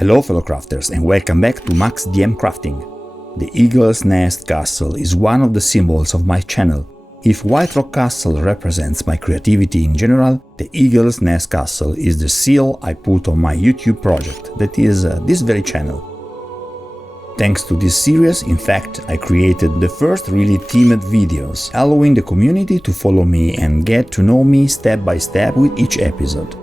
Hello fellow crafters and welcome back to maxdmcrafting. The Eagle's Nest Castle is one of the symbols of my channel. If White Rock Castle represents my creativity in general, the Eagle's Nest Castle is the seal I put on my YouTube project, that is this very channel. Thanks to this series, in fact, I created the first really themed videos, allowing the community to follow me and get to know me step by step with each episode.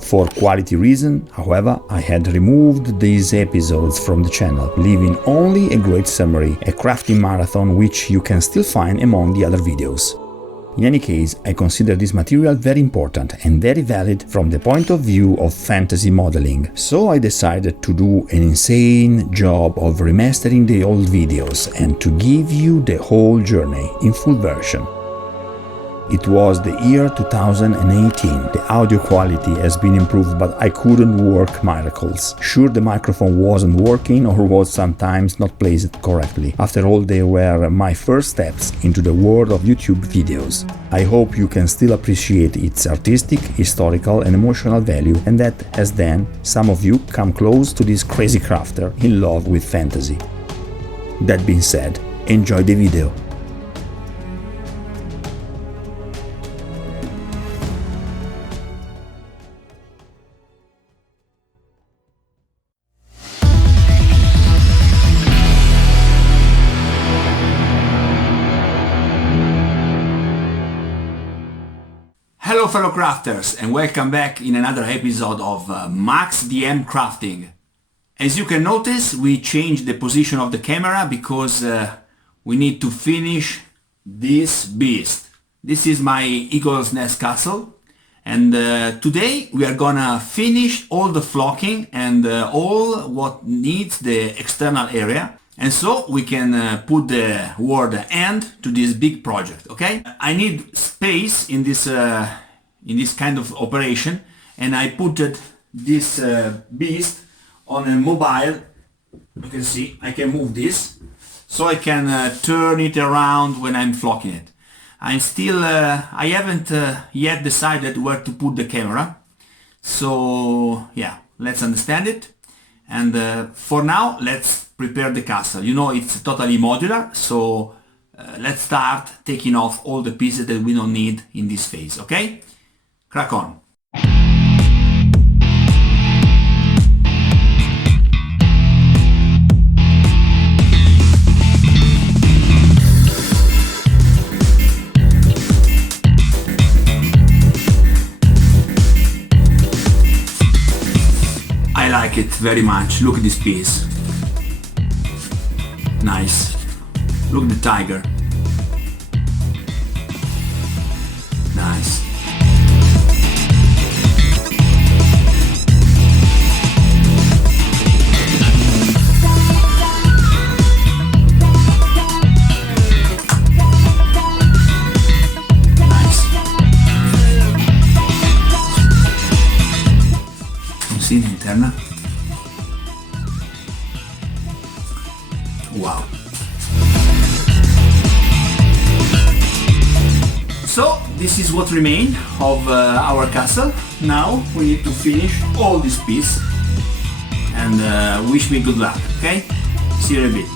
For quality reason, however, I had removed these episodes from the channel, leaving only a great summary, a crafting marathon which you can still find among the other videos. In any case, I consider this material very important and very valid from the point of view of fantasy modeling, so I decided to do an insane job of remastering the old videos and to give you the whole journey in full version. It was the year 2018, the audio quality has been improved but I couldn't work miracles. Sure, the microphone wasn't working or was sometimes not placed correctly. After all, they were my first steps into the world of YouTube videos. I hope you can still appreciate its artistic, historical and emotional value and that as then some of you come close to this crazy crafter in love with fantasy. That being said, enjoy the video. Hello fellow crafters and welcome back in another episode of maxdmcrafting. As you can notice, we changed the position of the camera because we need to finish this beast. This is my Eagle's Nest Castle and today we are gonna finish all the flocking and all what needs the external area. And so we can put the word end to this big project, okay? I need space in this kind of operation, and I put this beast on a mobile. You can see I can move this, so I can turn it around when I'm flocking it. I haven't yet decided where to put the camera, so yeah, let's understand it. And for now, let's prepare the castle. You know, it's totally modular, so let's start taking off all the pieces that we don't need in this phase, okay? Crack on! I like it very much. Look at this piece. Nice. Look at the tiger. Nice. Nice. See the interna? Wow. So this is what remains of our castle. Now we need to finish all this piece and wish me good luck, okay? See you in a bit.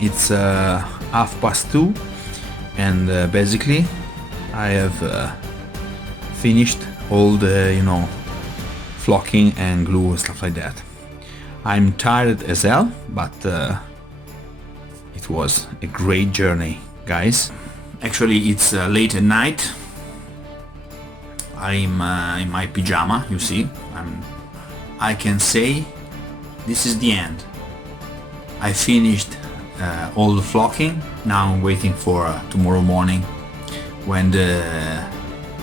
It's 2:30, and basically I have finished all the, flocking and glue and stuff like that. I'm tired as hell, but it was a great journey, guys. Actually, it's late at night. I'm in my pajama, you see. I can say this is the end. I finished all the flocking. Now I'm waiting for tomorrow morning when the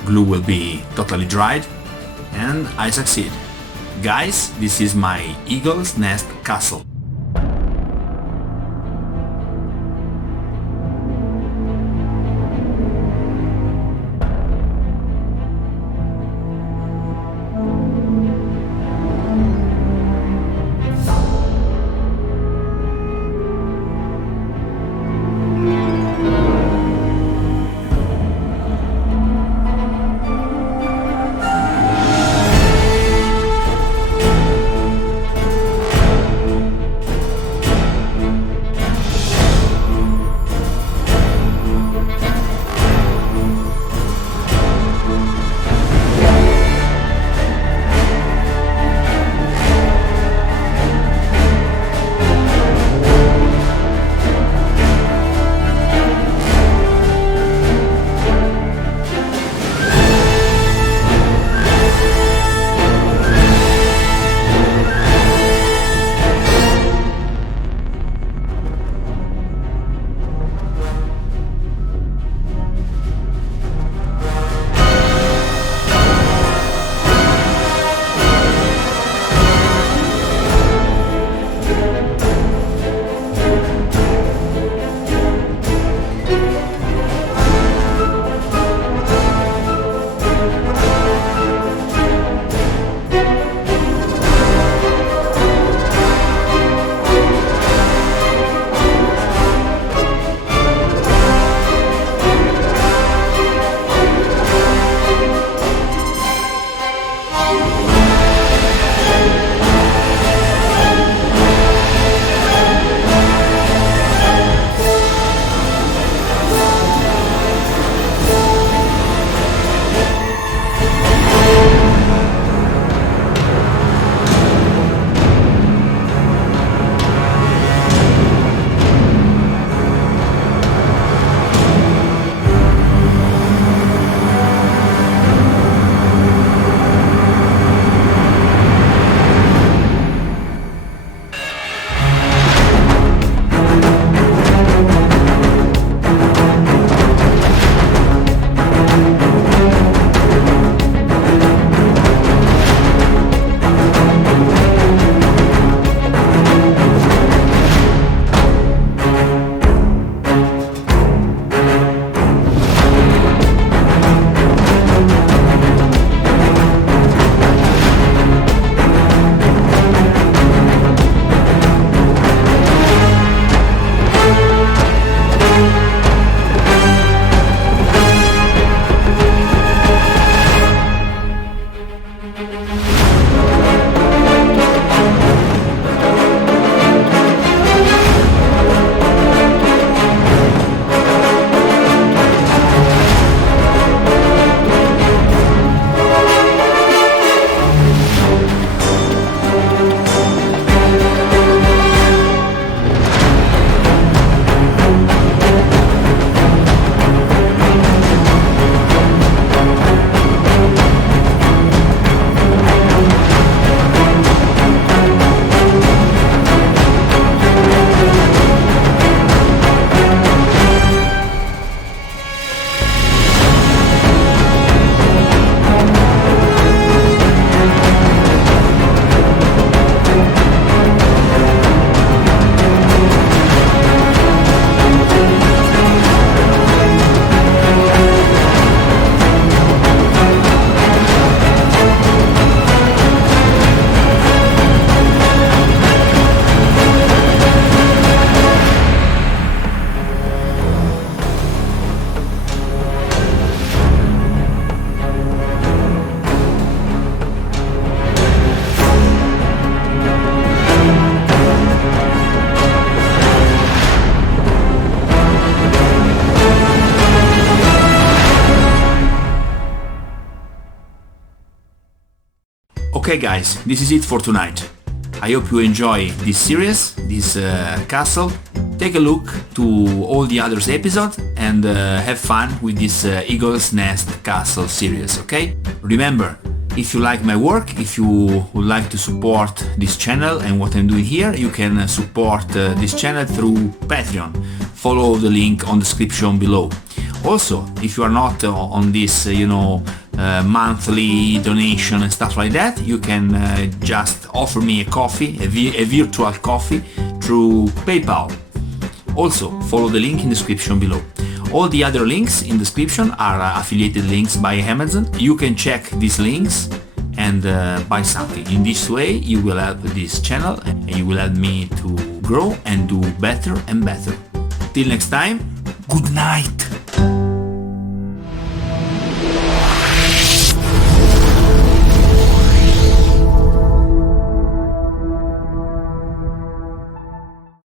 glue will be totally dried, and I succeed. Guys, this is my eagle's nest castle. Okay guys, this is it for tonight. I hope you enjoy this series, this castle. Take a look to all the other episodes and have fun with this Eagle's Nest Castle series, okay? Remember, if you like my work, if you would like to support this channel and what I'm doing here, you can support this channel through Patreon. Follow the link on the description below. Also, if you are not on this, monthly donation and stuff like that, you can just offer me a coffee, a virtual coffee through PayPal. Also, follow the link in the description below. All the other links in the description are affiliated links by Amazon. You can check these links and buy something. In this way, you will help this channel and you will help me to grow and do better and better. Till next time, good night!